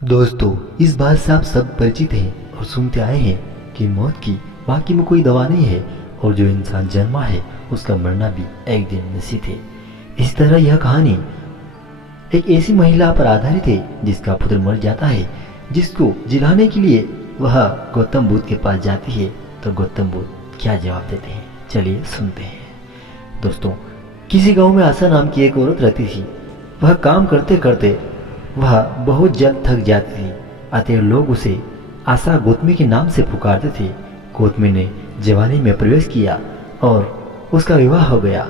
दोस्तों, इस बात से आप सब परिचित हैं और सुनते आए हैं कि मौत की बाकी में कोई दवा नहीं है और जो इंसान जन्मा है उसका मरना भी एक दिन निश्चित है। इस तरह यह कहानी एक ऐसी महिला पर आधारित है जिसका पुत्र मर जाता है, जिसको जिलाने के लिए वह गौतम बुद्ध के पास जाती है। तो गौतम बुद्ध क्या जवाब देते हैं, चलिए सुनते हैं। दोस्तों, किसी गांव में आशा नाम की एक औरत रहती थी। वह काम करते करते वह बहुत जल्द थक जाती थी, अतः लोग उसे आशा गौतमी के नाम से पुकारते थे। गौतमी ने जवानी में प्रवेश किया और उसका विवाह हो गया।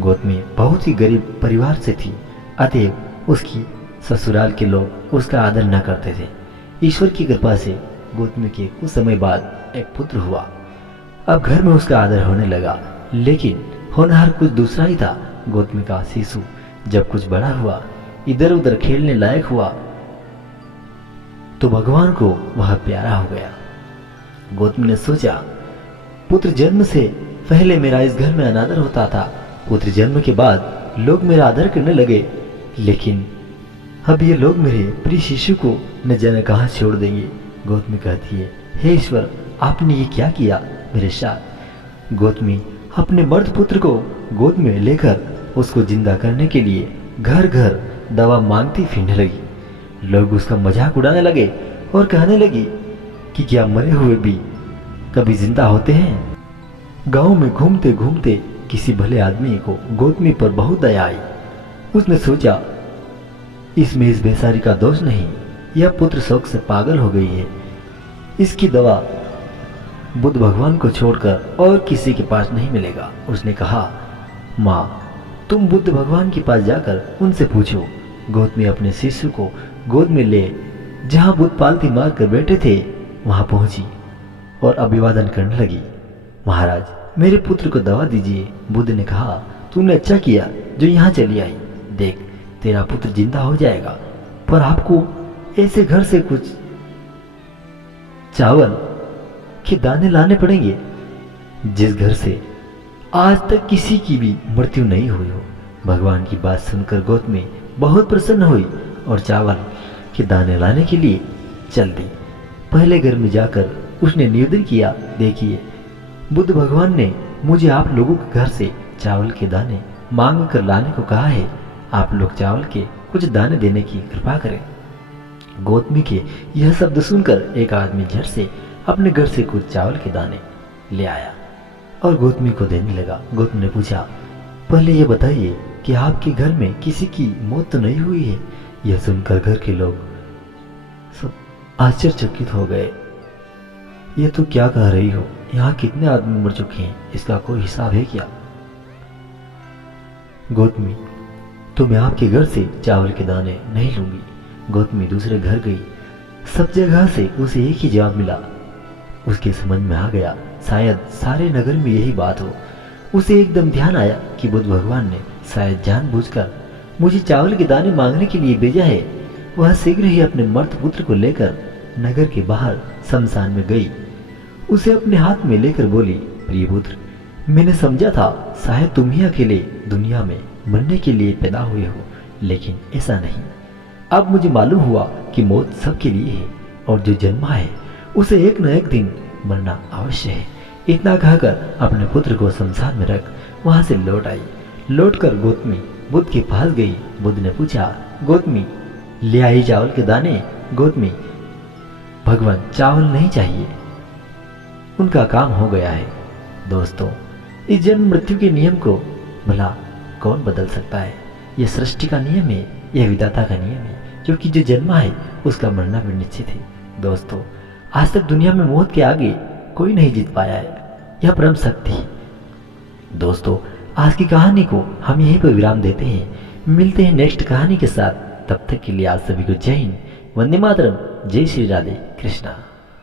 गौतमी बहुत ही गरीब परिवार से थी, अतः उसकी ससुराल के लोग उसका आदर न करते थे। ईश्वर की कृपा से गौतमी के कुछ समय बाद एक पुत्र हुआ। अब घर में उसका आदर होने लगा, लेकिन होनहार कुछ दूसरा ही था। गौतमी का शिशु जब कुछ बड़ा हुआ, इधर उधर खेलने लायक हुआ, तो भगवान को वह प्यारा हो गया। गौतमी ने सोचा, पुत्र जन्म से पहले मेरा इस घर में अनादर होता था, पुत्र जन्म के बाद लोग मेरा आदर करने लगे, लेकिन अब ये लोग मेरे प्रिय शिशु को न जाने कहां छोड़ देंगे। गौतमी कहती है, हे ईश्वर, आपने ये क्या किया मेरे साथ। गौतमी अपने मर्द पुत्र को गोद में लेकर उसको जिंदा करने के लिए घर घर दवा मांगती फिरने लगी। लोग उसका मजाक उड़ाने लगे और कहने लगी कि क्या मरे हुए भी कभी जिंदा होते हैं। गांव में घूमते घूमते किसी भले आदमी को गौतमी पर बहुत दया आई। उसने सोचा, इसमें इस बेचारी का दोष नहीं, यह पुत्र शौक से पागल हो गई है, इसकी दवा बुद्ध भगवान को छोड़कर और किसी के पास नहीं मिलेगा। उसने कहा, माँ, तुम बुद्ध भगवान के पास जाकर उनसे पूछो। गौतमी अपने शिशु को गोद में ले जहां बुद्ध पालथी मार कर बैठे थे वहां पहुंची और अभिवादन करने लगी। महाराज, मेरे पुत्र को दवा दीजिए। बुद्ध ने कहा, तुमने अच्छा किया जो यहाँ चली आई। देख, तेरा पुत्र जिंदा हो जाएगा, पर आपको ऐसे घर से कुछ चावल के दाने लाने पड़ेंगे जिस घर से आज तक किसी की भी मृत्यु नहीं हुई हो। भगवान की बात सुनकर गौतमी बहुत प्रसन्न हुई और चावल के दाने लाने के लिए चल दी। पहले घर में जाकर उसने निवेदन किया, देखिए, बुद्ध भगवान ने मुझे आप लोगों के घर से चावल के दाने मांग कर लाने को कहा है, आप लोग चावल के कुछ दाने देने की कृपा करें। गौतमी के यह शब्द सुनकर एक आदमी झट से अपने घर से कुछ चावल के दाने ले आया और गौतमी को देने लगा। गौतमी ने पूछा, पहले यह बताइए कि आपके घर में किसी की मौत तो नहीं हुई है। यह सुनकर घर के लोग सब आश्चर्यचकित हो गए। ये तो क्या कह रही हो, यहाँ कितने आदमी मर चुके हैं, इसका कोई हिसाब है क्या। गौतमी, तो मैं आपके घर से चावल के दाने नहीं लूंगी। गौतमी दूसरे घर गई। सब जगह से उसे एक ही जवाब मिला। उसके समझ में आ गया, शायद सारे नगर में यही बात हो। उसे एकदम ध्यान आया कि बुद्ध भगवान ने शायद जानबूझकर मुझे चावल के दाने मांगने के लिए भेजा है। वह शीघ्र ही अपने मर्द पुत्र को लेकर नगर के बाहर शमशान में गई। उसे अपने हाथ में लेकर बोली, प्रिय पुत्र, मैंने समझा था शायद तुम ही अकेले दुनिया में मरने के लिए पैदा हुए हो, लेकिन ऐसा नहीं। अब मुझे मालूम हुआ कि मौत सबके लिए है और जो जन्मा है उसे एक न एक दिन मरना अवश्य है। इतना कहकर अपने पुत्र को शमशान में रख वहां से लौट आई। लौटकर गौतमी बुद्ध के पास गई। बुद्ध ने पूछा, गौतमी, ले आई चावल के दाने। गौतमी, भगवान, चावल नहीं चाहिए, उनका काम हो गया है। दोस्तों, इस जन्म मृत्यु के नियम को भला कौन बदल सकता है। यह सृष्टि का नियम है, यह विधाता का नियम है, क्योंकि जो जन्मा है उसका मरना भी निश्चित है। दोस्तों, आज तक दुनिया में मौत के आगे कोई नहीं जीत पाया है, यह परम शक्ति है। दोस्तों, आज की कहानी को हम यहीं पर विराम देते हैं। मिलते हैं नेक्स्ट कहानी के साथ। तब तक के लिए आप सभी को जय हिंद, वंदे मातरम, जय श्री राधे कृष्णा।